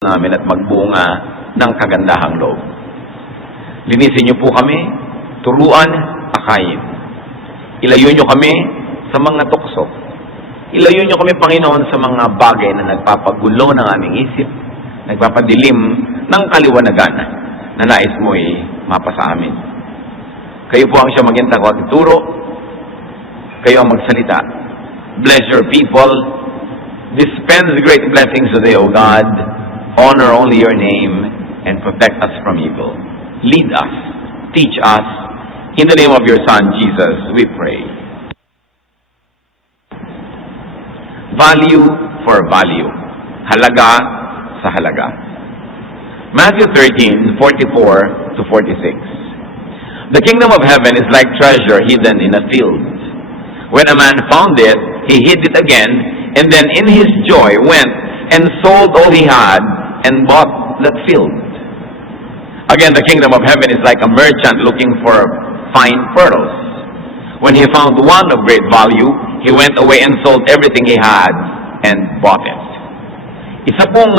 namin at magbunga ng kagandahang loob. Linisin niyo po kami, turuan, akayin. Ilayo niyo kami sa mga tukso. Ilayo niyo kami, Panginoon, sa mga bagay na nagpapagulo ng aming isip, nagpapadilim ng kaliwanagan na nais mo'y mapasa amin. Kayo po ang siya maging takot at turo. Kayo ang magsalita. Bless your people. Dispense great blessings today, O God. Honor only your name and protect us from evil. Lead us, teach us. In the name of your Son, Jesus, we pray. Value for value. Halaga sa halaga. Matthew 13:44 to 46. The kingdom of heaven is like treasure hidden in a field. When a man found it, he hid it again, and then in his joy went and sold all he had and bought that field. Again, the kingdom of heaven is like a merchant looking for fine pearls. When he found one of great value, he went away and sold everything he had and bought it. Isa pong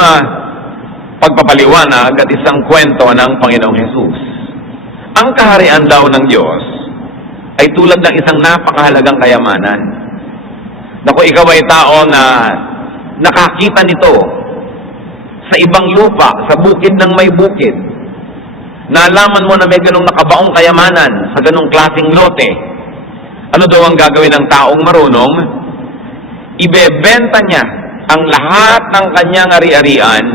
pagpapaliwanag at isang kwento ng Panginoong Jesus. Ang kaharian daw ng Diyos ay tulad ng isang napakahalagang kayamanan. Naku, ikaw ay tao na nakakita nito sa ibang lupa, sa bukid ng may bukid. Nalaman mo na may ganong nakabaong kayamanan sa ganong klaseng lote. Ano daw ang gagawin ng taong marunong? Ibebenta niya ang lahat ng kanyang ari-arian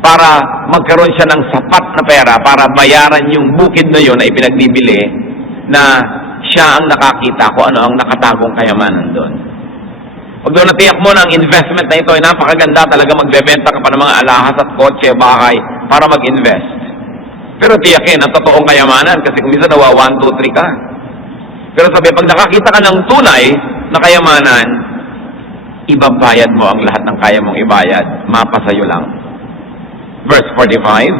para magkaroon siya ng sapat na pera para bayaran yung bukid na yun na ipinagbibili na siya ang nakakita kung ano ang nakatagong kayamanan doon. Pag doon natiyak mo na ang investment na ito ay napakaganda, talaga magbebenta ka pa ng mga alahas at kotse, bahay para mag-invest. Pero tiyakin ang totoong kayamanan kasi kung minsan nawa 1, 2, 3 ka. Pero sabi, pag nakakita ka ng tunay na kayamanan, ibabayad mo ang lahat ng kaya mong ibayad. Mapasayo lang. Verse 45.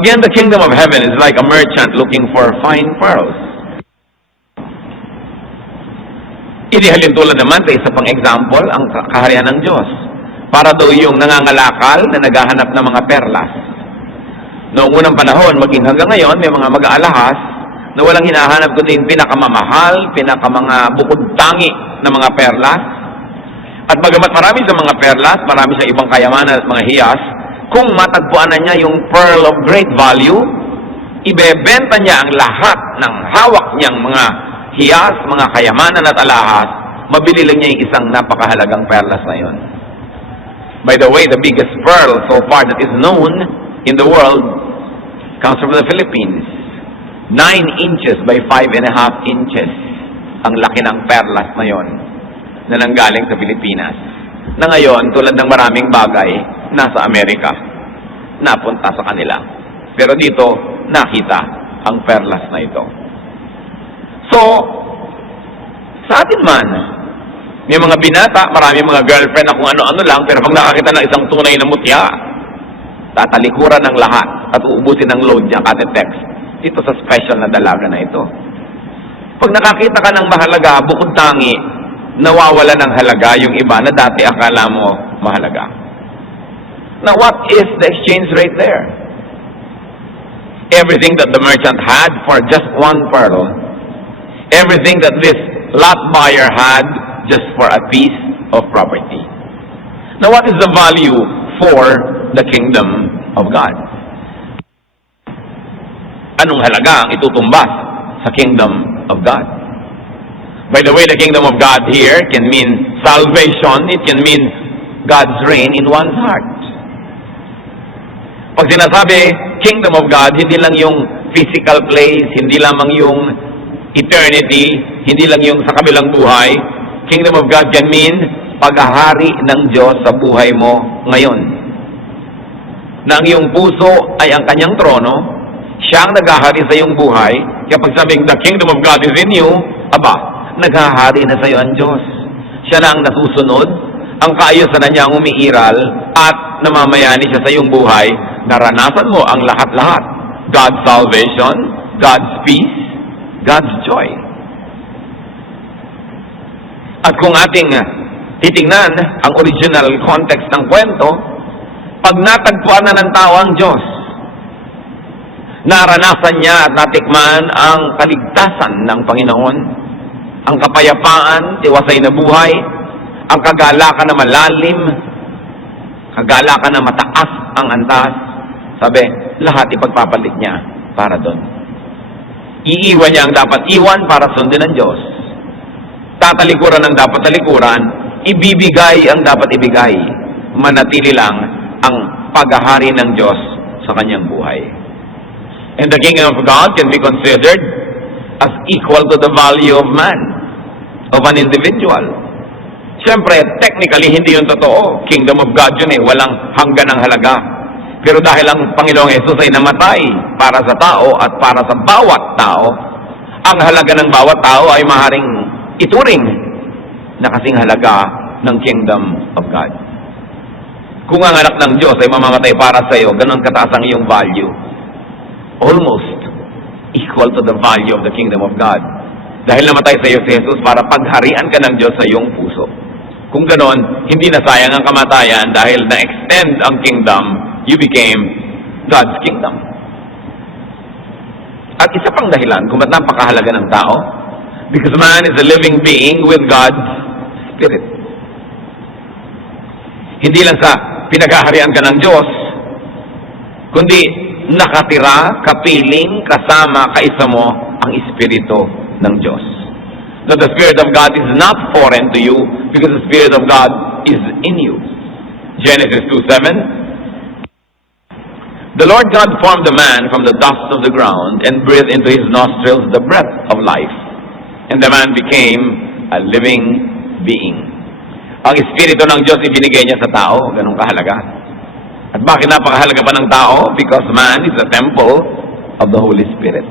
Again, the kingdom of heaven is like a merchant looking for fine pearls. Inihalin tulad naman sa isa pang example, ang kaharian ng Diyos. Para daw yung nangangalakal na naghahanap ng mga perlas. Noong unang panahon, maging hanggang ngayon, may mga mag-aalahas na walang hinahanap kundi yung pinakamamahal, mga bukod tangi na mga perlas. At bagamat marami sa mga perlas, marami sa ibang kayamanan at mga hiyas, kung matagpuan na niya yung pearl of great value, ibebenta niya ang lahat ng hawak niyang mga hiyas, mga kayamanan at alahas, mabili lang niya yung isang napakahalagang perlas na yun. By the way, the biggest pearl so far that is known in the world comes from the Philippines. 9 inches by 5.5 inches ang laki ng perlas na yon na nanggaling sa Pilipinas. Na ngayon, tulad ng maraming bagay, nasa Amerika, napunta sa kanila. Pero dito, nakita ang perlas na ito. So, sa atin man, may mga binata, marami mga girlfriend na kung ano-ano lang, pero pag nakakita ng isang tunay na mutya, tatalikuran ng lahat at uubusin ng load niya, text dito sa special na dalaga na ito. Pag nakakita ka ng mahalaga, bukod tangi, nawawala ng halaga yung iba na dati akala mo mahalaga. Now, what is the exchange rate there? Everything that the merchant had for just one pearl, everything that this lot buyer had just for a piece of property. Now, what is the value for the kingdom of God? Anong halaga ang itutumbas sa kingdom of God? By the way, the kingdom of God here can mean salvation. It can mean God's reign in one's heart. Pag sinasabi kingdom of God, hindi lang yung physical place, hindi lamang yung eternity, hindi lang yung sa kabilang buhay. Kingdom of God can mean paghahari ng Diyos sa buhay mo ngayon. Na ang iyong puso ay ang kanyang trono, siya ang naghahari sa iyong buhay. Kapag sabing the kingdom of God is in you, aba, naghahari na sa iyo ang Diyos. Siya na ang nasusunod, ang kaayusan na niya ang umiiral, at namamayani siya sa iyong buhay. Naranasan mo ang lahat-lahat. God's salvation, God's peace, God's joy. At kung ating titingnan ang original context ng kwento, Pag natagpuan na ng tao ang Diyos, naranasan niya at natikman ang kaligtasan ng Panginoon, ang kapayapaan, tiwasay na buhay, ang kagalakan na malalim, kagalakan na mataas ang antas. Sabi, lahat ipagpapalit niya para doon. Iiwan niya ang dapat iwan para sundin ng Diyos. Tatalikuran ang dapat talikuran, ibibigay ang dapat ibigay. Manatili lang ang paghahari ng Diyos sa kanyang buhay. And the kingdom of God can be considered as equal to the value of man, of an individual. Siyempre, technically, hindi yun totoo. Kingdom of God yun walang hanggan ng halaga. Pero dahil ang Panginoong Jesus ay namatay para sa tao at para sa bawat tao, ang halaga ng bawat tao ay maaaring ituring na kasing halaga ng Kingdom of God. Kung ang anak ng Diyos ay mamamatay para sa iyo, ganun kataas ang iyong value. Almost equal to the value of the Kingdom of God. Dahil namatay sa iyo si Jesus para pagharian ka ng Diyos sa iyong puso. Kung ganon, hindi na sayang ang kamatayan dahil na-extend ang kingdom, you became God's kingdom. At isa pang dahilan kung ba't napakahalaga ng tao, because man is a living being with God's Spirit. Hindi lang sa pinaghaharian ka ng Diyos, kundi nakatira, kapiling, kasama, kaisa mo ang Espiritu ng Diyos. That the Spirit of God is not foreign to you because the Spirit of God is in you. Genesis 2:7. The Lord God formed the man from the dust of the ground and breathed into his nostrils the breath of life. And the man became a living being. Ang Espiritu ng Diyos ibinigay niya sa tao, ganun kahalaga. At bakit napakahalaga pa ng tao? Because man is a temple of the Holy Spirit.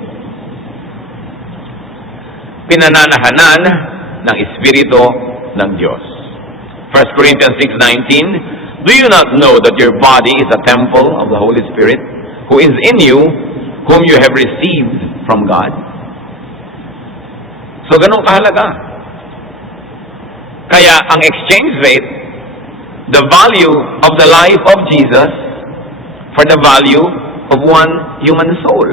Pinananahanan ng Espiritu ng Diyos. 1 Corinthians 6:19, do you not know that your body is a temple of the Holy Spirit, who is in you, whom you have received from God? So, ganun kahalaga. Kaya, ang exchange rate, the value of the life of Jesus for the value of one human soul,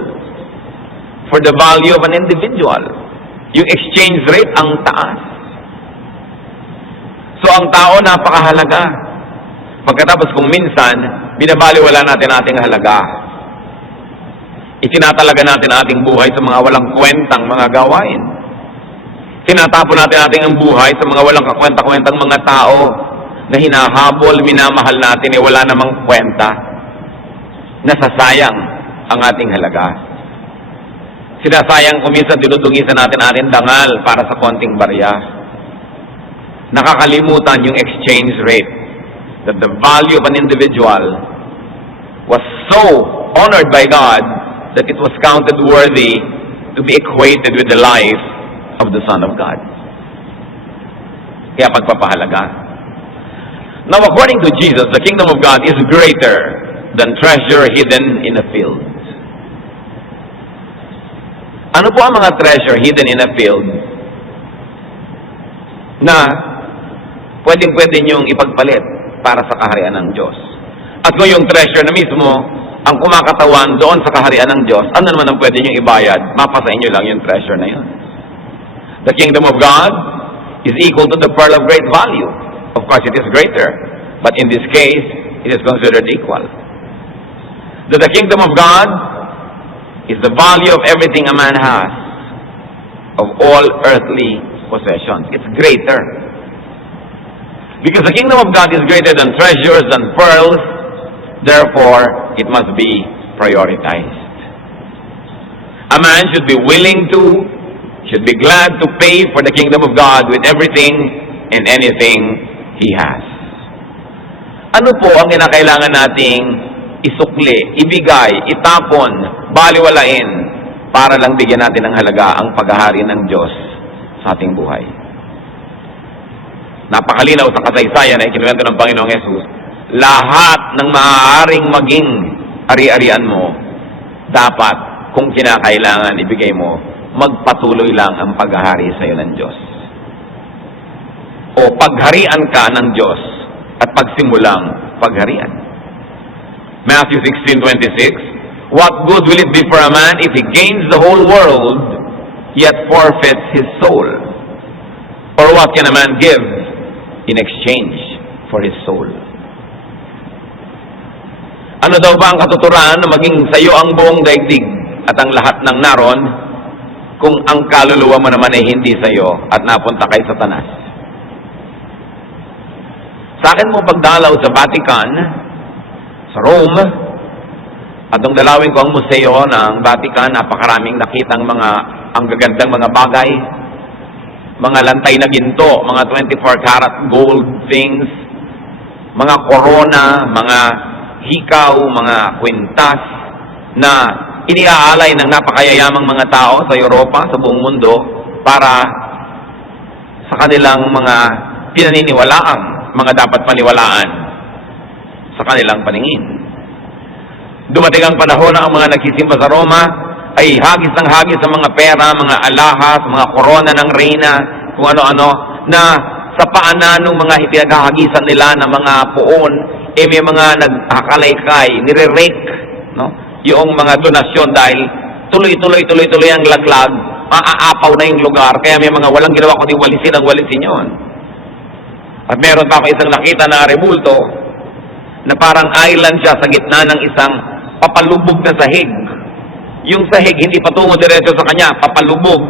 for the value of an individual. Yung exchange rate ang taas. So ang tao napakahalaga. Pagkatapos kung minsan, binabaliwala natin ating halaga. Itinatalaga natin ating buhay sa mga walang kwentang mga gawain. Tinatapon natin ating buhay sa mga walang kakwenta-kwentang mga tao na hinahabol, minamahal natin, wala namang kwenta. Nasasayang ang ating halaga. Sinasayang kung minsan dinudungisan natin ating dangal para sa konting barya. Nakakalimutan yung exchange rate. That the value of an individual was so honored by God that it was counted worthy to be equated with the life of the Son of God. Kaya pagpapahalaga. Now, according to Jesus, the kingdom of God is greater than treasure hidden in a field. Ano po ang mga treasure hidden in a field na pwedeng-pwede niyong ipagpalit para sa kaharian ng Diyos? At kung yung treasure na mismo ang kumakatawan doon sa kaharian ng Diyos, ano naman ang pwede niyong ibayad? Mapasa inyo lang yung treasure na yun. The kingdom of God is equal to the pearl of great value. Of course, it is greater. But in this case, it is considered equal. That the kingdom of God is the value of everything a man has, of all earthly possessions. It's greater. Because the kingdom of God is greater than treasures, than pearls, therefore, it must be prioritized. A man should be willing to, should be glad to pay for the kingdom of God with everything and anything he has. Ano po ang kinakailangan nating isukli, ibigay, itapon, baliwalain para lang bigyan natin ng halaga ang paghahari ng Diyos sa ating buhay? Napakalinaw sa kasaysayan na ikinuwento ng Panginoong Yesus. Lahat ng maaaring maging ari-arian mo, dapat kung kinakailangan ibigay mo, magpatuloy lang ang paghahari sa iyo ng Diyos. O pagharian ka ng Diyos at pagsimulang pagharian. Matthew 16:26, what good will it be for a man if he gains the whole world, yet forfeits his soul? Or what can a man give in exchange for his soul? Ano daw ba ang katuturan na maging sayo ang buong daigdig at ang lahat ng naron kung ang kaluluwa mo naman ay hindi sayo at napunta kay Satanas? Sa akin mo pagdalaw sa Vatican, sa Rome, at nung dalawin ko ang museo ng Vatican, napakaraming nakitang ang gagandang mga bagay, mga lantay na ginto, mga 24-karat gold things, mga korona, mga hikaw, mga kwintas, na iniaalay ng napakayayamang mga tao sa Europa, sa buong mundo, para sa kanilang mga pinaniniwalaang mga dapat paniwalaan sa kanilang paningin. Dumating ang panahon na ang mga nagsisimba sa Roma ay hagis ng hagis sa mga pera, mga alahas, mga korona ng reyna, kung ano-ano, na sa paanan ng mga pinaghahagisan nila ng mga puon, may mga nagkakalaykay, nire-rake, no? Yung mga donasyon dahil tuloy-tuloy ang laglag, maaapaw na yung lugar, kaya may mga walang ginawa kundi walisin ang walisin yun. At meron pa ako isang nakita na rebulto na parang island siya sa gitna ng isang papalubog na sahig. Yung sahig hindi patungo diretso sa kanya, papalubog.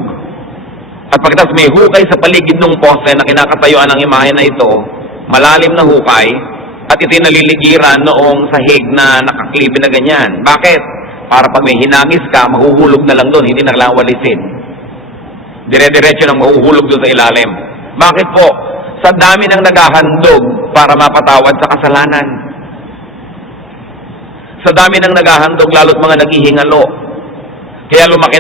At pagkatapos may hukay sa paligid ng poste na kinakatayuan ng imahe na ito, malalim na hukay, at itinaliligiran noong sahig na nakaklipin na ganyan. Bakit? Para pag may hinangis ka, mahuhulog na lang doon, hindi na kailangan walisin. Dire-diretso nang mahuhulog doon sa ilalim. Bakit po? Sa dami ng naghahandog para mapatawad sa kasalanan. Sa dami ng naghahandog, lalo't mga naghihingalo. Kaya lumaki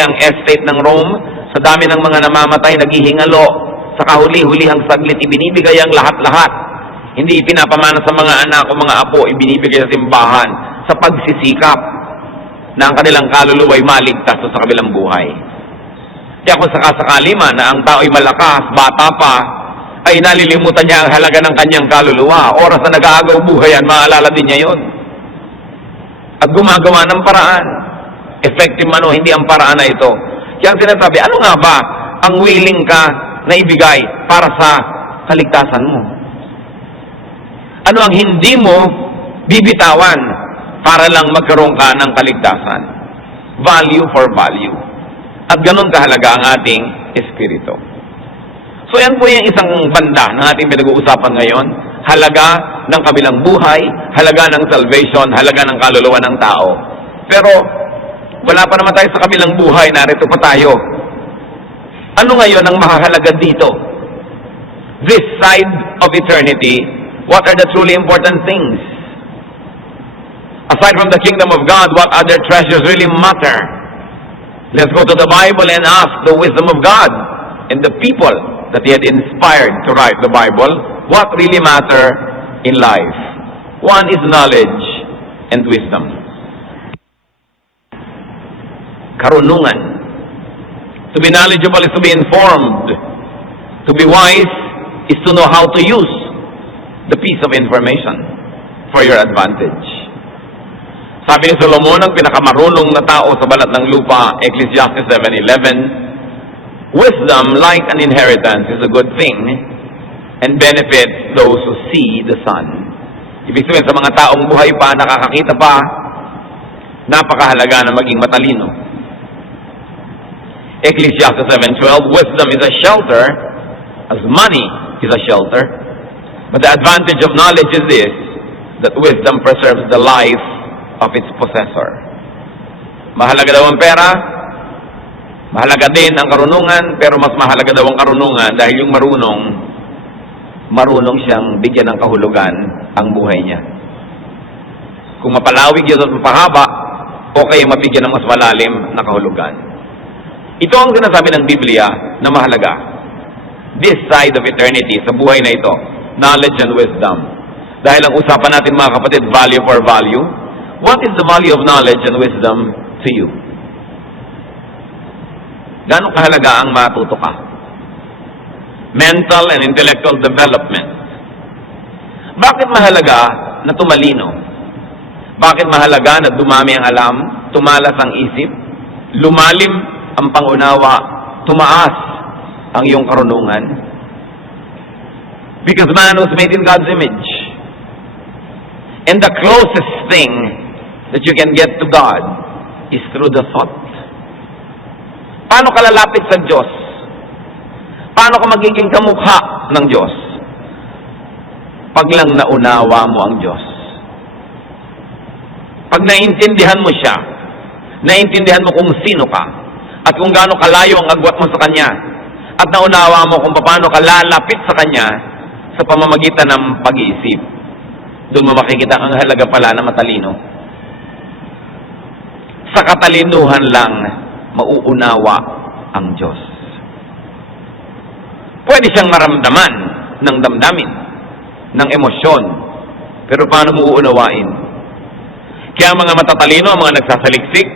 ang estate ng Rome. Sa dami ng mga namamatay, naghihingalo. Sa kahuli-hulihang saglit, ibinibigay ang lahat-lahat. Hindi ipinapamana sa mga anak o mga apo, ibinibigay sa simbahan sa pagsisikap na ang kanilang kaluluwa ay maligtas sa kabilang buhay. Kaya kung sakasakali man na ang tao ay malakas, bata pa, ay nalilimutan niya ang halaga ng kanyang kaluluwa. Oras na nag-aagaw buhay yan, maalala din niya yun. At gumagawa ng paraan. Effective man o hindi ang paraan na ito. Kaya ang sinasabi, ano nga ba ang willing ka na ibigay para sa kaligtasan mo? Ano ang hindi mo bibitawan para lang magkaroon ka ng kaligtasan? Value for value. At ganun kahalaga ang ating espiritu. So yan po yung isang banda ng ating pinag-uusapan ngayon. Halaga ng kabilang buhay, halaga ng salvation, halaga ng kaluluwa ng tao. Pero wala pa naman tayo sa kabilang buhay, narito pa tayo. Ano ngayon ang mahahalaga dito? This side of eternity, what are the truly important things? Aside from the kingdom of God, what other treasures really matter? Let's go to the Bible and ask the wisdom of God and the people that He had inspired to write the Bible, what really matter in life. One is knowledge and wisdom. Karunungan. To be knowledgeable is to be informed. To be wise is to know how to use the piece of information for your advantage. Sabi ni Solomon, ang pinakamarunong na tao sa balat ng lupa, Ecclesiastes 7:11, wisdom, like an inheritance, is a good thing and benefits those who see the sun. Ibig sabihin, sa mga taong buhay pa, nakakakita pa, napakahalaga na maging matalino. Ecclesiastes 7:12, wisdom is a shelter as money is a shelter. But the advantage of knowledge is this, that wisdom preserves the life of its possessor. Mahalaga daw ang pera, mahalaga din ang karunungan, pero mas mahalaga daw ang karunungan dahil yung marunong siyang bigyan ng kahulugan ang buhay niya. Kung mapalawig yun at mapahaba, okay mabigyan ng mas malalim na kahulugan. Ito ang sinasabi ng Biblia na mahalaga. This side of eternity, sa buhay na ito, knowledge and wisdom. Dahil ang usapan natin mga kapatid, value for value. What is the value of knowledge and wisdom to you? Gaano kahalaga ang matuto ka? Mental and intellectual development. Bakit mahalaga na tumalino? Bakit mahalaga na dumami ang alam, tumalas ang isip, lumalim ang pangunawa, tumaas ang iyong karunungan? Because man was made in God's image. And the closest thing that you can get to God is through the thought. Paano ka lalapit sa Diyos? Paano ka magiging kamukha ng Diyos? Pag lang naunawa mo ang Diyos. Pag naintindihan mo siya, naintindihan mo kung sino ka, at kung gaano kalayo ang agwat mo sa Kanya, at naunawa mo kung paano ka lalapit sa Kanya sa pamamagitan ng pag-iisip, doon mo makikita ang halaga pala na matalino. Sa katalinuhan lang, mauunawa ang Diyos. Pwede siyang maramdaman ng damdamin, ng emosyon, pero paano mo uunawain? Kaya ang mga matatalino, ang mga nagsasaliksik,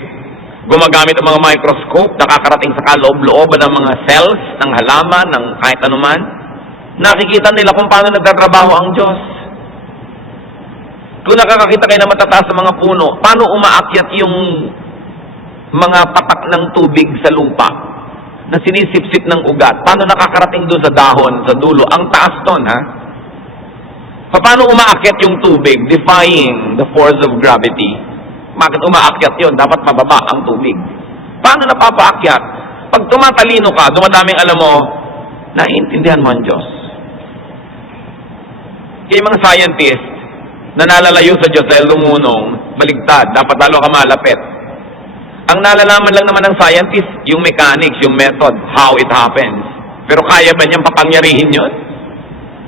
gumagamit ng mga microscope, nakakarating sa kaloob-looban ng mga cells, ng halaman, ng kahit anuman, nakikita nila kung paano nagtatrabaho ang Diyos. Kung nakakakita kayo na matataas sa mga puno, paano umaakyat yung mga patak ng tubig sa lupa na sinisipsip ng ugat? Paano nakakarating doon sa dahon, sa dulo? Ang taas doon, ha? Paano umaakyat yung tubig, defying the force of gravity? Bakit umaakyat yun? Dapat mababa ang tubig. Paano napapaakyat? Pag tumatalino ka, dumadaming alam mo, naiintindihan mo ang Diyos. Kaya mga scientist, na nalalayo sa Diyos dahil lumunong, baligtad, dapat lalo ka malapit. Ang nalalaman lang naman ng scientist, yung mechanics, yung method, how it happens. Pero kaya ba niyang papangyarihin yun?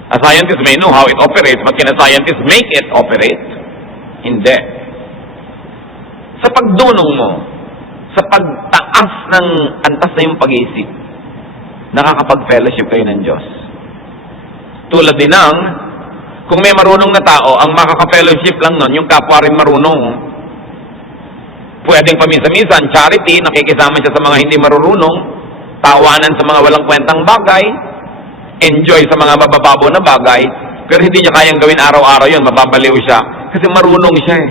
A scientist may know how it operates, but can a scientist make it operate? Hindi. Sa pagdunong mo, sa pagtaas ng antas na yung pag-iisip, nakakapag-fellowship kayo ng Diyos. Tulad din ng, kung may marunong na tao, ang makaka-fellowship lang nun, yung kapwa rin marunong. Pwedeng paminsan-minsan, charity, nakikisama siya sa mga hindi marunong, tawanan sa mga walang kwentang bagay, enjoy sa mga mabababo na bagay, pero hindi niya kayang gawin araw-araw yun, mababaliw siya. Kasi marunong siya eh.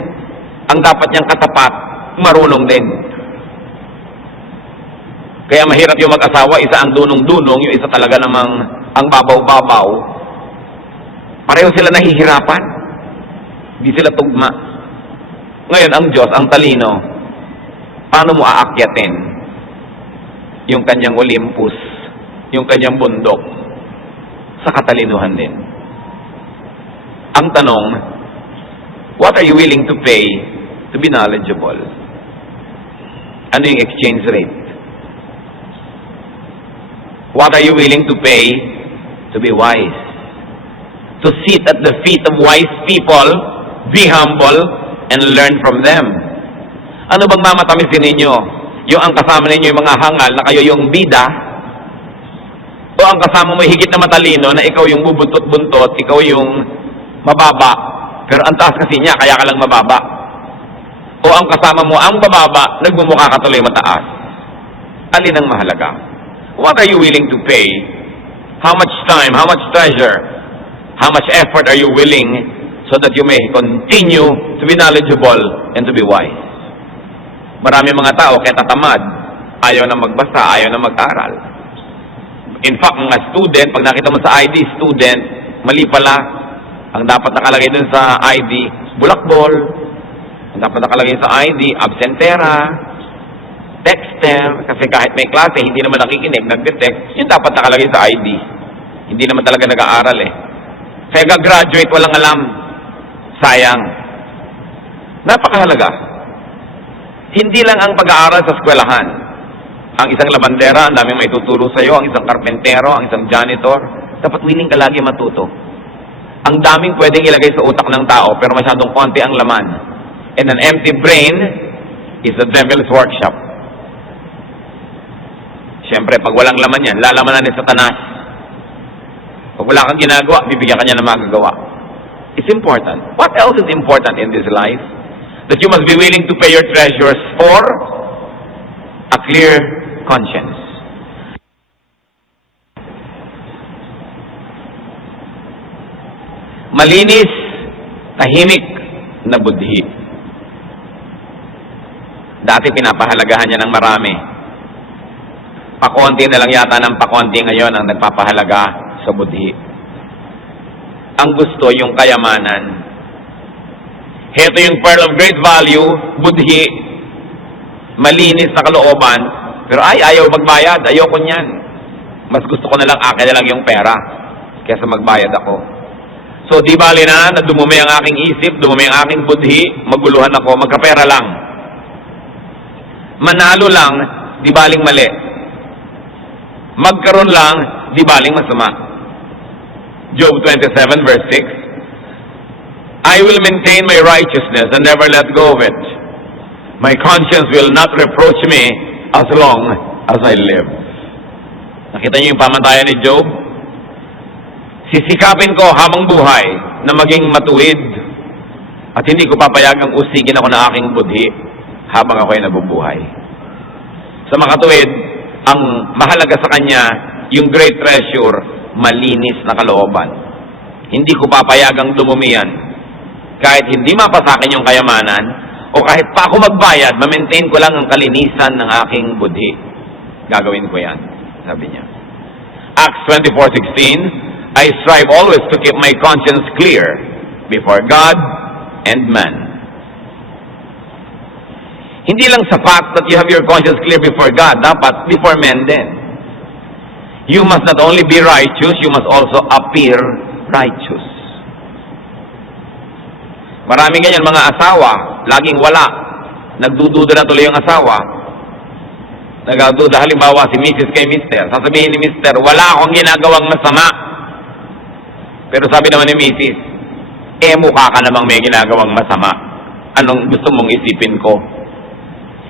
Ang dapat niyang katapat, marunong din. Kaya mahirap yung mag-asawa, isa ang dunong-dunong, yung isa talaga namang ang babaw-babaw. Pareho sila nahihirapan. Hindi sila tugma. Ngayon, ang Diyos, ang talino, paano mo aakyatin yung kanyang Olympus, yung kanyang bundok? Sa katalinuhan din. Ang tanong, what are you willing to pay to be knowledgeable? Ano yung exchange rate? What are you willing to pay to be wise? To sit at the feet of wise people, be humble, and learn from them. Ano bang mamatamisin ninyo? Yung ang kasama ninyo yung mga hangal na kayo yung bida, o ang kasama mo higit na matalino na ikaw yung bubuntot-buntot, ikaw yung mababa, pero ang taas kasi niya, kaya ka lang mababa. O ang kasama mo ang mababa, nagmumukha ka tuloy mataas. Alin ang mahalaga? What are you willing to pay? How much time, how much treasure, how much effort are you willing so that you may continue to be knowledgeable and to be wise? Marami mga tao, kaya tatamad, ayaw na magbasa, ayaw na mag-aral. In fact, mga student, pag nakita mo sa ID, student, mali pala. Ang dapat nakalagay dun sa ID, bulakbol. Ang dapat nakalagay sa ID, absentera, texter, kasi kahit may klase, hindi naman nakikinig, nagde-text, yun dapat nakalagay sa ID. Hindi naman talaga nag-aaral eh. Kaya gagraduate, walang alam. Sayang. Napakahalaga. Hindi lang ang pag-aaral sa eskwelahan. Ang isang labandera, ang daming may tuturo sa'yo, ang isang karpentero, ang isang janitor, dapat willing ka lagi matuto. Ang daming pwedeng ilagay sa utak ng tao, pero masyadong konti ang laman. And an empty brain is the devil's workshop. Siyempre, pag walang laman yan, lalamanan ni Satanas. Pag wala kang ginagawa, bibigyan ka niya ng magagawa. It's important. What else is important in this life? That you must be willing to pay your treasures for a clear conscience. Malinis, tahimik na budhi. Dati pinapahalagahan niya ng marami. Pakonti na lang yata ng pakonti ngayon ang nagpapahalaga sa budhi. Ang gusto yung kayamanan. Heto yung pearl of great value, budhi, malinis na kalooban, pero ayaw magbayad, ayoko niyan. Mas gusto ko na lang, akin na lang yung pera, kaysa magbayad ako. So, di bali na dumumi ang aking isip, dumumi ang aking budhi, maguluhan ako, magkapera lang. Manalo lang, di baling mali. Magkaroon lang, di baling masama. Job 27 verse 6, I will maintain my righteousness and never let go of it. My conscience will not reproach me as long as I live. Nakita niyo yung pamantayan ni Job? Sisikapin ko habang buhay na maging matuwid at hindi ko papayagang usigin ako ng aking budhi habang ako'y nabubuhay. Sa makatuwid, ang mahalaga sa kanya, yung great treasure, malinis na kalooban. Hindi ko papayagang dumumiyan. Kahit hindi mapasakin yung kayamanan, o kahit pa ako magbayad, ma-maintain ko lang ang kalinisan ng aking budhi. Gagawin ko yan, sabi niya. Acts 24:16, I strive always to keep my conscience clear before God and man. Hindi lang sapat that you have your conscience clear before God, dapat before men din. You must not only be righteous, you must also appear righteous. Maraming ganyan mga asawa, laging wala. Nagdududa na tuloy yung asawa. Nagdududa halimbawa si Mrs. kay Mr. Sasabihin ni Mr., wala akong ginagawang masama. Pero sabi naman ni Mrs., mukha ka namang may ginagawang masama. Anong gusto mong isipin ko?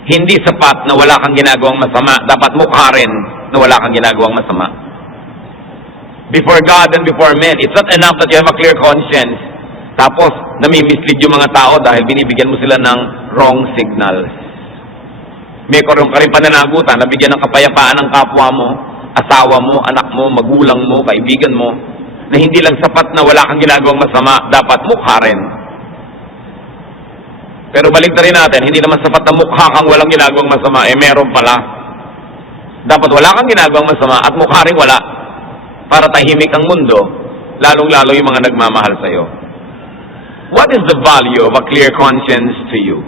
Hindi sapat na wala kang ginagawang masama. Dapat mukha rin na wala kang ginagawang masama. Before God and before men, it's not enough that you have a clear conscience. Tapos, nami-mislead yung mga tao dahil binibigyan mo sila ng wrong signals. May karoon ka rin pananagutan, nabigyan ng kapayapaan ng kapwa mo, asawa mo, anak mo, magulang mo, kaibigan mo, na hindi lang sapat na wala kang ginagawang masama, dapat mukha rin. Pero balik na rin natin, hindi naman sapat na mukha kang walang ginagawang masama, meron pala. Dapat wala kang ginagawang masama at mukha rin wala para tahimik ang mundo, lalong-lalo yung mga nagmamahal sa'yo. What is the value of a clear conscience to you?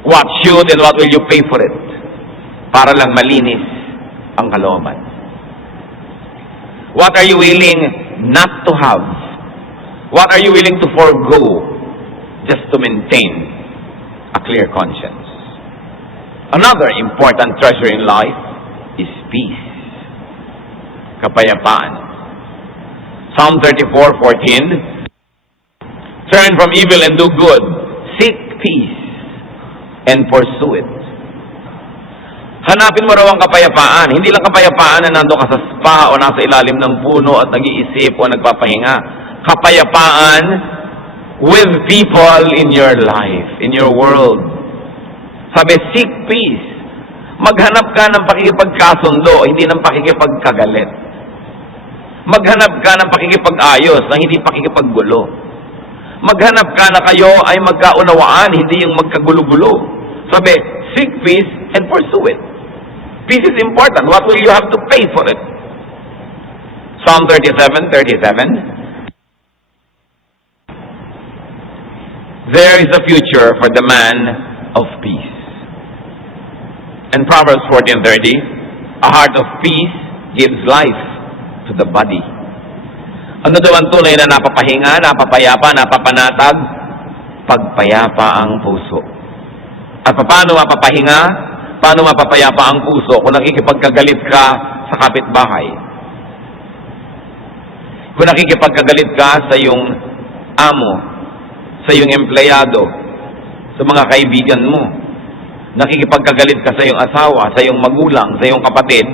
What should and what will you pay for it? Para lang malinis ang kalooban. What are you willing not to have? What are you willing to forego just to maintain a clear conscience? Another important treasure in life is peace. Kapayapaan. Psalm 34:14, turn from evil and do good, seek peace and pursue it. Hanapin mo raw ang kapayapaan. Hindi lang kapayapaan na nandun ka sa spa o nasa ilalim ng puno at nag-iisip o nagpapahinga. Kapayapaan with people in your life, in your world. Sabi, seek peace. Maghanap ka ng pakikipagkasundo, hindi ng pakikipagkagalit. Maghanap ka ng pakikipag-ayos, ng hindi pakikipaggulo. Maghanap ka na kayo ay magkaunawaan, hindi yung magkagulo-gulo. Sabi, seek peace and pursue it. Peace is important. What will you have to pay for it? Psalm 37:37. There is a future for the man of peace. And Proverbs 14:30, a heart of peace gives life to the body. Ano daw ang tunay na napapahinga, napapayapa, napapanatag? Pagpayapa ang puso. At paano mapapahinga? Paano mapapayapa ang puso kung nakikipagkagalit ka sa kapitbahay? Kung nakikipagkagalit ka sa iyong amo, sa iyong empleyado, sa mga kaibigan mo, nakikipagkagalit ka sa iyong asawa, sa iyong magulang, sa iyong kapatid,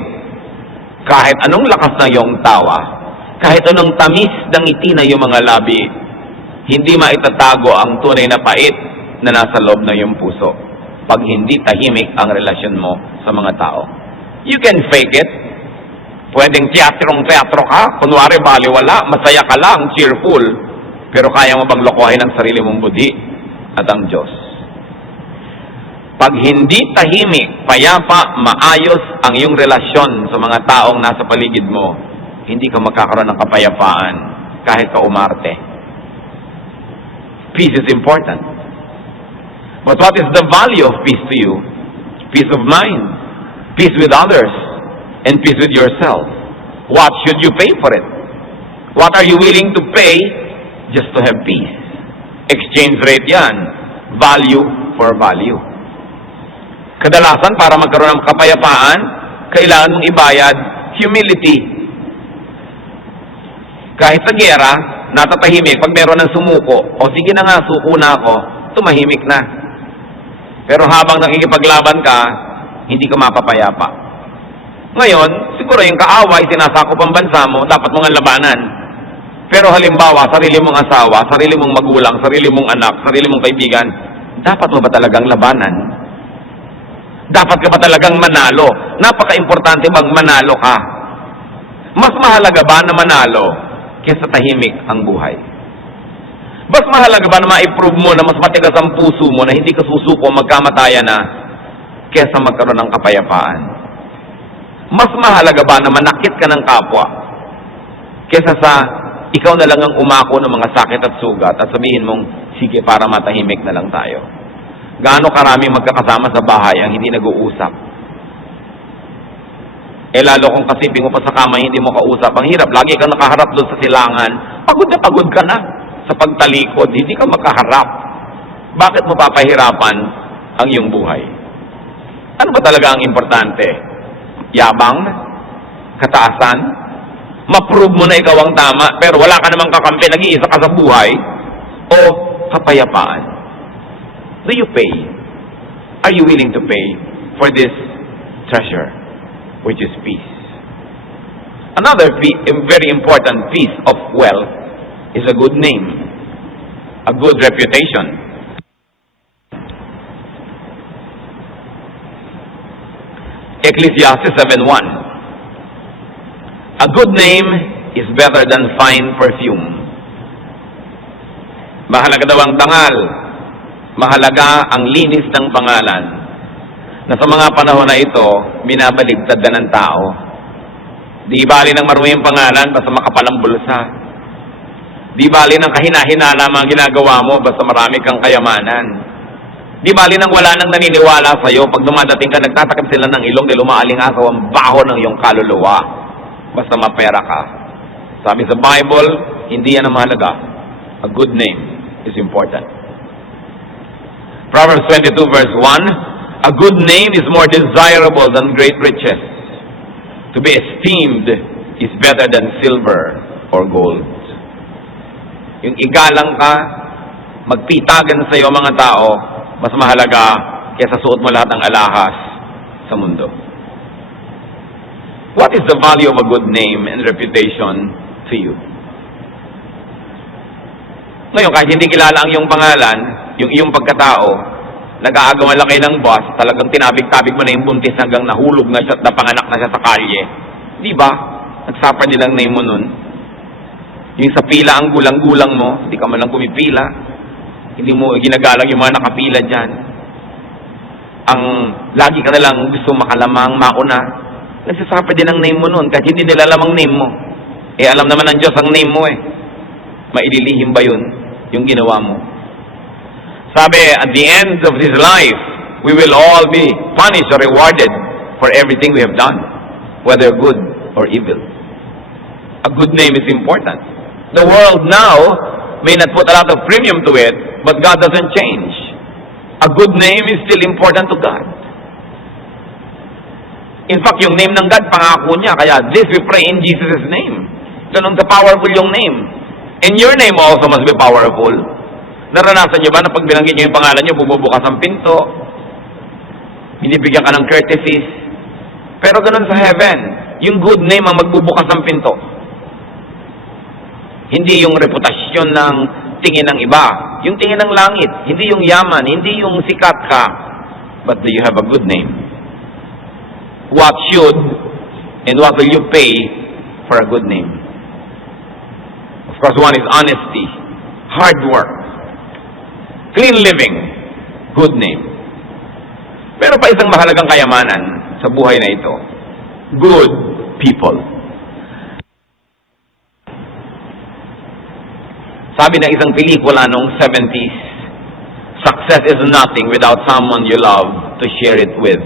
kahit anong lakas ng iyong tawa, kahit anong tamis ng ngiti na iyong mga labi, hindi maitatago ang tunay na pait na nasa loob ng iyong puso pag hindi tahimik ang relasyon mo sa mga tao. You can fake it. Pwedeng teatro ka, kunwari baliwala, masaya ka lang, cheerful, pero kaya mo bang lokohin ang sarili mong budhi at ang Diyos? Pag hindi tahimik, payapa, maayos ang iyong relasyon sa mga taong nasa paligid mo, hindi ka magkakaroon ng kapayapaan kahit ka umarte. Peace is important. But what is the value of peace to you? Peace of mind, peace with others, and peace with yourself. What should you pay for it? What are you willing to pay just to have peace? Exchange rate yan. Value for value. Kadalasan, para magkaroon ng kapayapaan, kailangan mong ibayad humility. Kahit sa giyera, natatahimik pag meron ng sumuko, o sige na nga, suko na ako, tumahimik na. Pero habang nakikipaglaban ka, hindi ka mapapayapa. Ngayon, siguro yung kaaway, sinasakop ang bansa mo, dapat mong labanan. Pero halimbawa, sarili mong asawa, sarili mong magulang, sarili mong anak, sarili mong kaibigan, dapat mo ba talagang labanan? Dapat ka ba talagang manalo? Napaka-importante bang manalo ka? Mas mahalaga ba na manalo kaysa tahimik ang buhay? Mas mahalaga ba na ma-improve mo na mas matigas ang puso mo na hindi ka susuko magkamatayan na kaysa magkaroon ng kapayapaan? Mas mahalaga ba na manakit ka ng kapwa kaysa sa ikaw na lang ang umako ng mga sakit at sugat at sabihin mong, sige, para matahimik na lang tayo? Gaano karami magkakasama sa bahay ang hindi nag-uusap? Lalo kung kasiping mo pa sa kama, hindi mo kausap. Ang hirap, lagi kang nakaharap doon sa silangan. Pagod ka na sa pagtalikod, hindi ka makaharap. Bakit mo papahirapan ang iyong buhay? Ano ba talaga ang importante? Yabang? Kataasan? Ma-prove mo na ikaw ang tama, pero wala ka namang kakampi, nag-iisa ka sa buhay? O kapayapaan? Do you pay? Are you willing to pay for this treasure, which is peace? Another very important piece of wealth is a good name, a good reputation. Ecclesiastes 7:1. A good name is better than fine perfume. Mahalaga daw ang dangal. Mahalaga ang linis ng pangalan na sa mga panahon na ito, binabaligtad na ng tao. Di bali ng marumi ang pangalan basta makapalang bulsa. Di bali ng kahina-hinala mga ginagawa mo basta marami kang kayamanan. Di bali ng wala nang naniniwala sa'yo pag dumadating ka, nagtatakip sila ng ilong dahil umaaling-asaw ang baho ng iyong kaluluwa. Basta mapera ka. Sabi sa Bible, hindi yan ang mahalaga. A good name is important. Proverbs 22 verse 1, a good name is more desirable than great riches. To be esteemed is better than silver or gold. Yung igalang ka, magpitagan sa iyo mga tao, mas mahalaga kaysa suot mo lahat ng alahas sa mundo. What is the value of a good name and reputation to you? Ngayon, kahit hindi kilala ang iyong pangalan, yung iyong pagkatao, nag-aagawan lang kayo ng boss, talagang tinabig-tabig mo na yung buntis hanggang nahulog na siya at napanganak na siya sa kalye. Di ba? Nagsuffer nilang name mo nun. Yung sa pila ang gulang-gulang mo, hindi ka man lang pumipila. Hindi mo ginagalang yung mga nakapila dyan. Ang lagi ka na lang gusto makalamang, mauna. Nagsasuffer din ang name mo nun kahit hindi nila alam ang name mo. Alam naman ng Diyos ang name mo Maililihim ba yun, yung ginawa mo? Sabi, at the end of this life, we will all be punished or rewarded for everything we have done, whether good or evil. A good name is important. The world now may not put a lot of premium to it, but God doesn't change. A good name is still important to God. In fact, yung name ng God, pangako niya. Kaya this we pray in Jesus' name. Ganun ka powerful yung name. And your name also must be powerful. Naranasan niyo ba na pag binanggit niyo yung pangalan niyo, bububukas ang pinto, binibigyan ka ng courtesies. Pero ganun sa heaven, yung good name ang magbubukas ng pinto. Hindi yung reputasyon ng tingin ng iba. Yung tingin ng langit. Hindi yung yaman. Hindi yung sikat ka. But do you have a good name? What should and what will you pay for a good name? Of course, one is honesty, hard work, clean living, good name. Pero pa isang mahalagang kayamanan sa buhay na ito, good people. Sabi ng isang pelikula noong 70s, success is nothing without someone you love to share it with.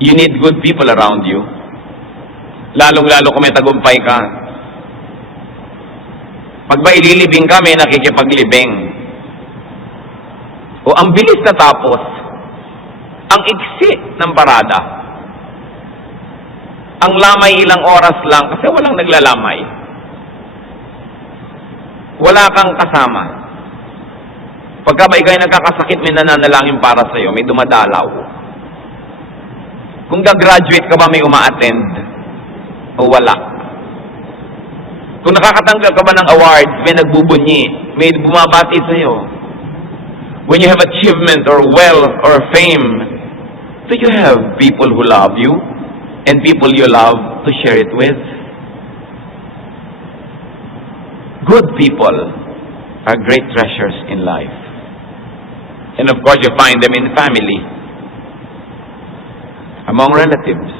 You need good people around you. Lalong-lalo kung may tagumpay ka. Pag ba ililibing ka, may nakikipaglibing. O ang bilis na tapos, ang iksi ng parada. Ang lamay ilang oras lang kasi walang naglalamay. Wala kang kasama. Pagka ba ikaw'y nagkakasakit, may nananalangin para sa'yo, may dumadalaw. Kung gagraduate ka ba, may uma-attend o wala. Kung nakakatanggap ka ba ng awards, may nagbubunyi, may bumabati sa'yo. When you have achievement or wealth or fame, do you have people who love you and people you love to share it with? Good people are great treasures in life. And of course, you find them in family, among relatives.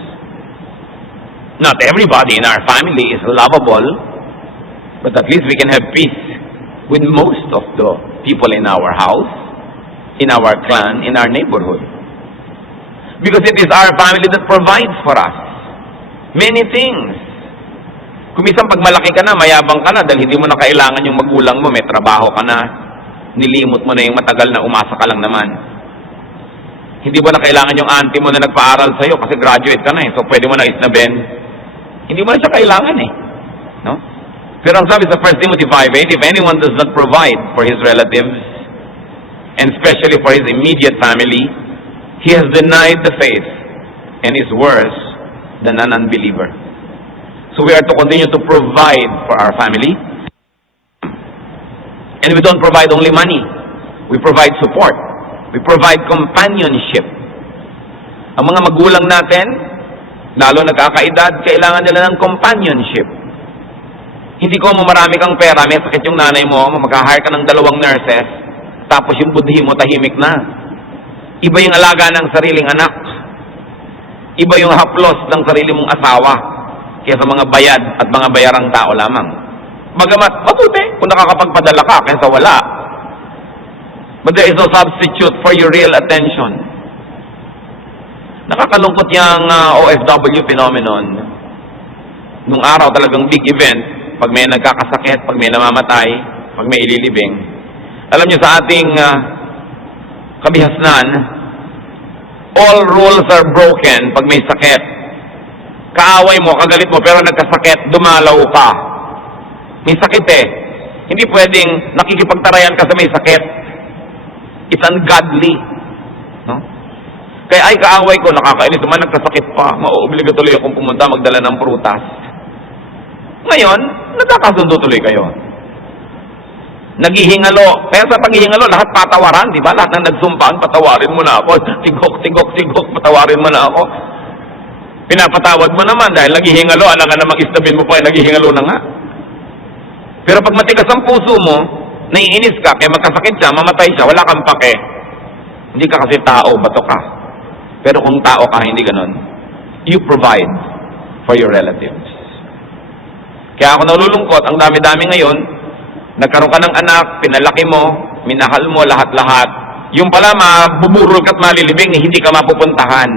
Not everybody in our family is lovable, but at least we can have peace with most of the people in our house, in our clan, in our neighborhood. Because it is our family that provides for us many things. Kung minsan pag malaki ka na, mayabang ka na dahil hindi mo na kailangan yung magulang mo, may trabaho ka na, nilimot mo na yung matagal na umasa ka lang naman. Hindi mo na kailangan yung auntie mo na nagpaaral sa'yo kasi graduate ka na so pwede mo na isnabin. Hindi mo na siya kailangan no? Pero ang sabi sa 1 Timothy 5:8, if anyone does not provide for his relatives, and especially for his immediate family, he has denied the faith and is worse than an unbeliever. So we are to continue to provide for our family. And we don't provide only money. We provide support. We provide companionship. Ang mga magulang natin, lalo nagkakaedad, kailangan nila ng companionship. Hindi ko marami kang pera, may sakit yung nanay mo, mag-hire ka ng 2 nurses, tapos yung budhi mo tahimik na. Iba yung alaga ng sariling anak. Iba yung haplos ng sarili mong asawa kaysa mga bayad at mga bayarang tao lamang. Bagamat, mabuti kung nakakapagpadala ka kaysa wala. But there is no substitute for your real attention. Nakakalungkot yung OFW phenomenon. Nung araw talagang big event, pag may nagkakasakit, pag may namamatay, pag may ililibing. Alam niyo sa ating kabihasnan, all rules are broken pag may sakit. Kaaway mo, kagalit mo, pero nagkasakit, dumalaw ka. May sakit Hindi pwedeng nakikipagtarayan ka sa may sakit. It's ungodly. No? Kaya ay kaaway ko, nakakainis naman, nagkasakit pa. Mauobliga tuloy akong pumunta, magdala ng prutas. Ngayon, nagkakasundo tuloy kayo. Naghihingalo. Kaya sa paghihingalo, lahat patawaran, di ba? Lahat ng nagsumpaan, patawarin mo na ako. Tigok, patawarin mo na ako. Pinapatawad mo naman dahil naghihingalo, alam ka namang istabin mo pa, naghihingalo na nga. Pero pag matigas ang puso mo, naiinis ka, kaya magkasakit siya, mamatay siya, wala kang pake. Hindi ka kasi tao, bato ka. Pero kung tao ka, hindi ganon. You provide for your relatives. Kaya ako nalulungkot, ang dami-dami ngayon, nagkaroon ka ng anak, pinalaki mo, minahal mo lahat-lahat. Yung pala, mabuburol ka at malilibing, hindi ka mapupuntahan.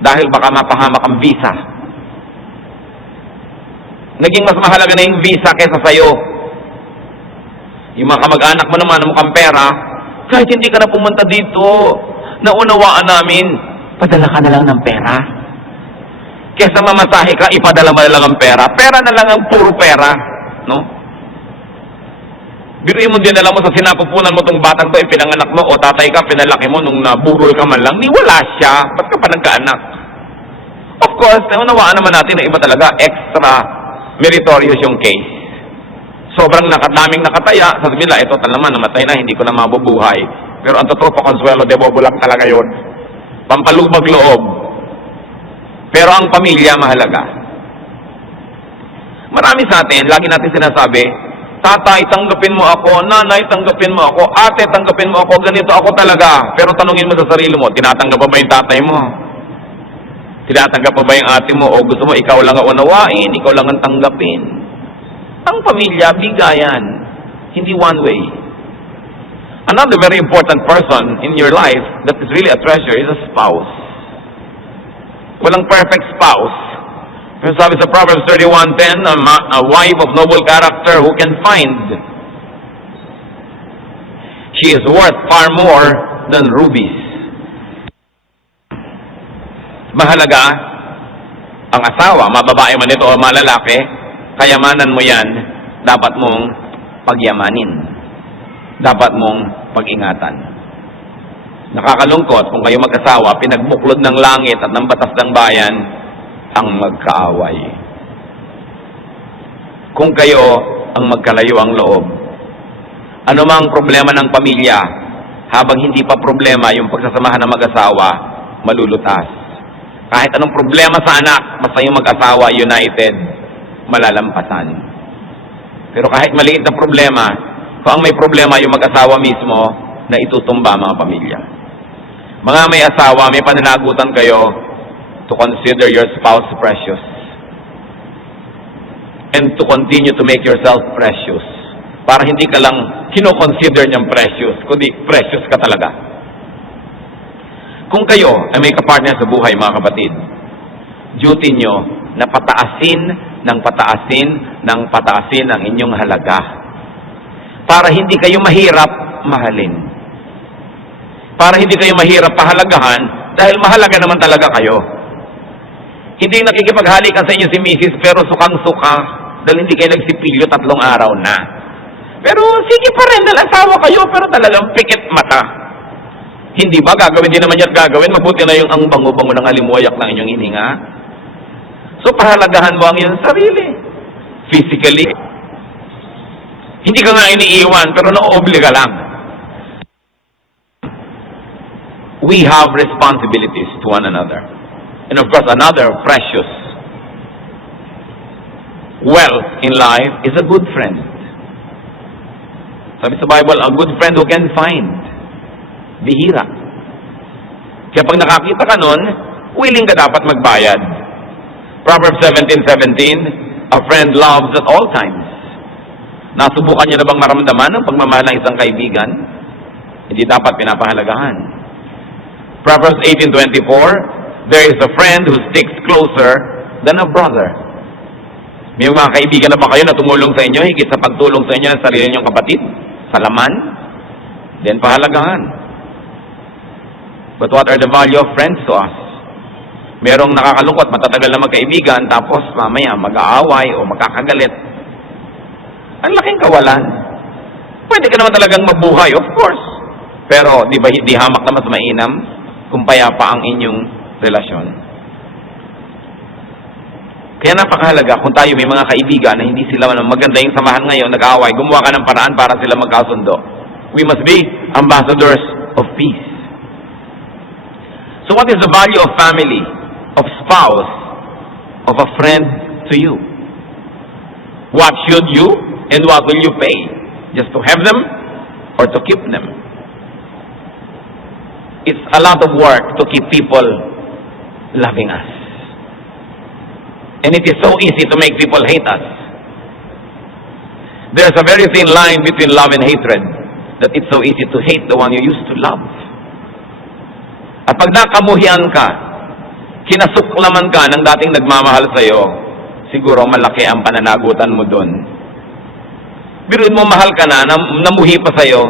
Dahil baka mapahamak ang visa. Naging mas mahalaga na yung visa kaysa sa'yo. Yung mga kamag-anak mo naman, mukhang pera, kahit hindi ka na pumunta dito, naunawaan namin, padala ka na lang ng pera. Kesa mamasahe ka, ipadala mo na lang ang pera. Pera na lang ang puro pera. No? Biruin mo din alam mo sa sinapupunan mo tong batang to, pinanganak mo, o tatay ka, pinalaki mo nung naburol ka man lang, ni wala siya. Ba't ka pa nagkaanak? Of course, naunawaan naman natin na iba talaga, extra meritorious yung case. Sobrang daming nakataya, sabi nila, ito talaman, namatay na, hindi ko na mabubuhay. Pero ang totoo pa, Consuelo, debobo lang talaga yun. Pampalubag loob. Pero ang pamilya mahalaga. Marami sa atin, lagi natin sinasabi, tatay, tanggapin mo ako, nanay, tanggapin mo ako, ate, tanggapin mo ako, ganito ako talaga. Pero tanungin mo sa sarili mo, tinatanggap pa ba yung tatay mo? Tinatanggap pa ba yung ate mo? O gusto mo ikaw lang ang unawain, ikaw lang ang tanggapin? Ang pamilya, bigayan, hindi one way. Another very important person in your life that is really a treasure is a spouse. Walang perfect spouse. Pero sabi sa Proverbs 31:10, a wife of noble character who can find. She is worth far more than rubies. Mahalaga ang asawa, mababae man ito o malalaki, kayamanan mo yan, dapat mong pagyamanin. Dapat mong pag-ingatan. Nakakalungkot kung kayo mag-asawa, pinagbuklod ng langit at ng batas ng bayan ang magkaaway. Kung kayo ang magkalayo ang loob, ano mang problema ng pamilya, habang hindi pa problema yung pagsasamahan ng mag-asawa, malulutas. Kahit anong problema sa anak, basta yung mag-asawa united, malalampasan. Pero kahit maliit na problema, kung ang may problema yung mag-asawa mismo, na itutumba mga pamilya. Mga may asawa, may pananagutan kayo to consider your spouse precious and to continue to make yourself precious. Para hindi ka lang kino-consider niyang precious, kundi precious ka talaga. Kung kayo ay may kapartner sa buhay, mga kapatid, duty nyo na pataasin ang inyong halaga. Para hindi kayo mahirap mahalin. Para hindi kayo mahirap pahalagahan, dahil mahalaga naman talaga kayo. Hindi nakikipaghalikan sa inyo si Mrs. pero sukang-suka, dahil hindi kayo nagsipilyo 3 araw na. Pero sige pa rin, dahil asawa kayo, pero talagang pikit mata. Hindi ba gagawin din naman yan gagawin? Mabuti na yung ang bango-bango ng alimuayak ng inyong hininga. So pahalagahan mo ang iyong sarili. Physically. Hindi ka nga iniiwan, pero na-obliga lang. We have responsibilities to one another. And of course, another precious wealth in life is a good friend. Sabi sa Bible, a good friend who can find. Bihira. Kaya pag nakakita ka nun, willing ka dapat magbayad. Proverbs 17:17, a friend loves at all times. Nasubukan niyo na bang maramdaman ang pagmamahal ng isang kaibigan? Hindi dapat pinapahalagahan. Proverbs 18:24, there is a friend who sticks closer than a brother. May mga kaibigan na ba kayo na tumulong sa inyo higit sa pagtulong sa inyo ng sarili niyong kapatid? Sa laman? Then pahalagahan. But what are the value of friends to us? Merong nakakalungkot, matatagal na magkaibigan, tapos mamaya mag-aaway o magkakagalit. Ang laking kawalan. Pwede ka naman talagang mabuhay, of course. Pero di ba hindi hamak na mas mainam kung payapa ang inyong relasyon? Kaya napakahalaga kung tayo may mga kaibigan na hindi sila maganda yung samahan ngayon, nag-aaway, gumawa ka ng paraan para sila magkasundo. We must be ambassadors of peace. So what is the value of family, of spouse, of a friend to you? What should you and what will you pay? Just to have them or to keep them? It's a lot of work to keep people loving us. And it is so easy to make people hate us. There's a very thin line between love and hatred, that it's so easy to hate the one you used to love. At pag nakamuhian ka, kinasuklaman ka ng dating nagmamahal sa'yo, siguro malaki ang pananagutan mo doon. Biruin mo mahal ka na, namuhi pa sa'yo,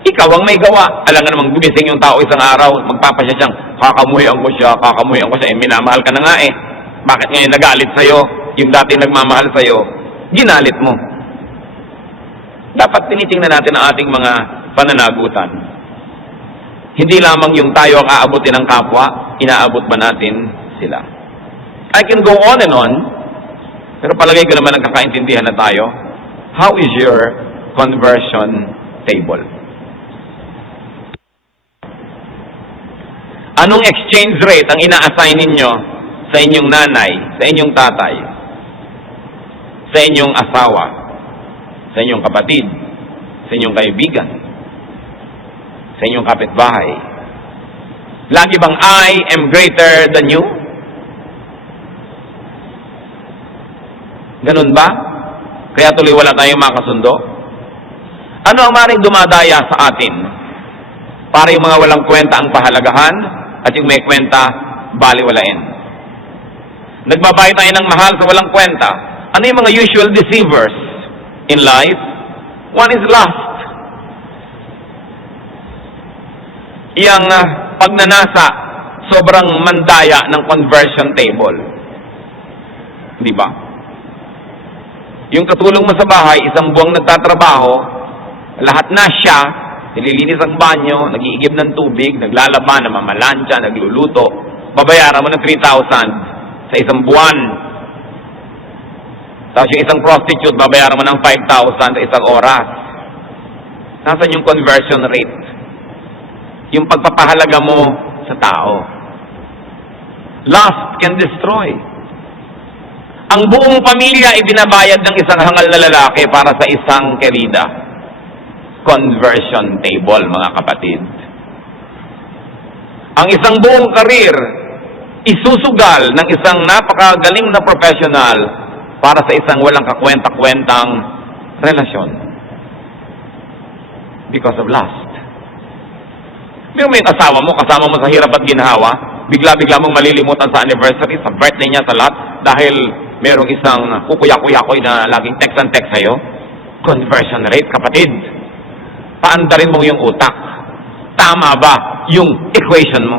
ikaw ang may gawa. Alam nga namang gumising yung tao isang araw, magpapasya siyang, kakamuhian ko siya, minamahal ka na nga eh. Bakit ngayon nagalit sa'yo? Yung dating nagmamahal sa'yo, ginalit mo. Dapat tinitingnan natin ang ating mga pananagutan. Hindi lamang yung tayo ang aabutin ng kapwa, inaabot ba natin sila? I can go on and on, pero palagay ko naman nagkakaintindihan na tayo. How is your conversion table? Anong exchange rate ang ina-assign ninyo sa inyong nanay, sa inyong tatay, sa inyong asawa, sa inyong kapatid, sa inyong kaibigan, sa inyong kapitbahay? Lagi bang I am greater than you? Ganun ba? Kaya tuloy wala tayong makasundo? Ano ang maring dumadaya sa atin? Para yung mga walang kwenta ang pahalagahan at yung may kwenta, baliwalain. Nagbabayad tayo ng mahal sa walang kwenta. Ano yung mga usual deceivers in life? One is lust. Yang pagnanasa, sobrang mandaya ng conversion table. Di ba? Yung katulong mo sa bahay, isang buwang nagtatrabaho, lahat na siya, nililinis ang banyo, nag-iigib ng tubig, naglalaba, namamalansya, nagluluto, babayaran mo ng 3,000 sa isang buwan. Tapos yung isang prostitute, babayaran mo ng 5,000 sa isang oras. Nasaan yung conversion rate? Yung pagpapahalaga mo sa tao. Lust can destroy. Ang buong pamilya ibinabayad ng isang hangal na lalaki para sa isang kerida. Conversion table, mga kapatid. Ang isang buong karir, isusugal ng isang napakagaling na professional para sa isang walang kakwenta-kwentang relasyon. Because of lust. May asawa mo, kasama mo sa hirap at ginhawa, bigla-bigla mong malilimutan sa anniversary, sa birthday niya, sa lahat, dahil merong isang kukuya-kuya-kuy na laging text and text sa'yo. Conversion rate, kapatid. Paandarin mo yung utak. Tama ba yung equation mo?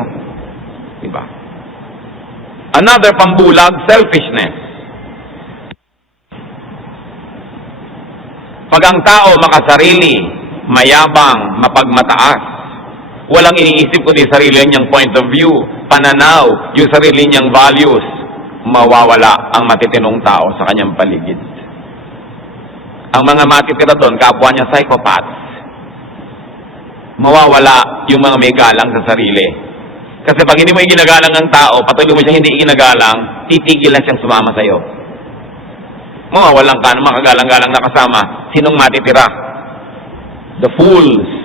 Diba? Another pambulag, selfishness. Pag ang tao makasarili, mayabang, mapagmataas, walang iniisip kundi sarili niyang point of view, pananaw, yung sarili niyang values, mawawala ang matitinong tao sa kanyang paligid. Ang mga matitira doon, kapwa niya psychopaths. Mawawala yung mga may galang sa sarili. Kasi pag hindi mo iginagalang ang tao, patuloy mo siya hindi iginagalang, titigil na siyang sumama sa'yo. Mawawalan ka ng mga kagalang-galang na kasama. Sinong matitira? The fools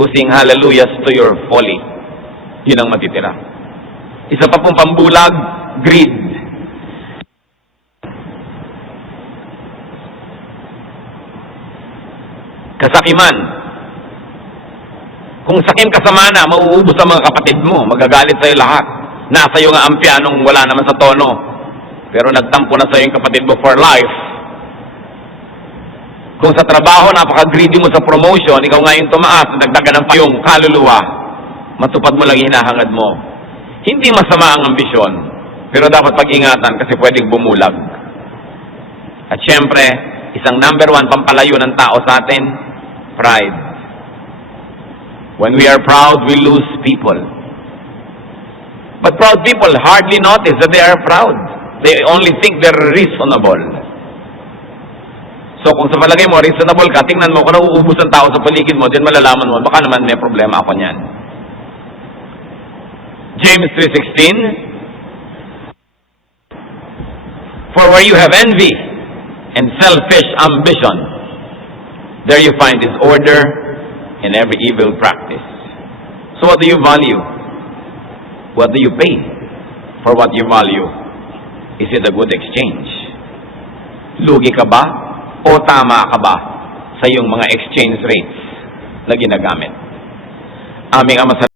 who sing hallelujahs to your folly. Yun ang matitira. Isa pa pong pambulag, greed. Kasakiman. Kung sakim ka sa mana, mauubos ang mga kapatid mo, magagalit sa'yo lahat. Nasa iyo nga ang pianong wala naman sa tono. Pero nagtampo na sa'yo yung kapatid mo for life. Kung sa trabaho, napaka-greedy mo sa promotion, ikaw nga yung tumaas, nagdagan ng payong kaluluwa, matupad mo lang hinahangad mo. Hindi masama ang ambisyon, pero dapat pag-ingatan kasi pwedeng bumulag. At syempre, isang number one pampalayo ng tao sa atin, pride. When we are proud, we lose people. But proud people hardly notice that they are proud. They only think they're reasonable. So kung sa palagay mo, reasonable ka, tingnan mo kung nauubos ang tao sa paligid mo, din malalaman mo, baka naman may problema ako niyan. James 3:16. For where you have envy and selfish ambition, there you find disorder and every evil practice. So what do you value? What do you pay for what you value? Is it a good exchange? Lugi ka ba? O tama ka ba sa iyong mga exchange rates na ginagamit? Aming Ama sa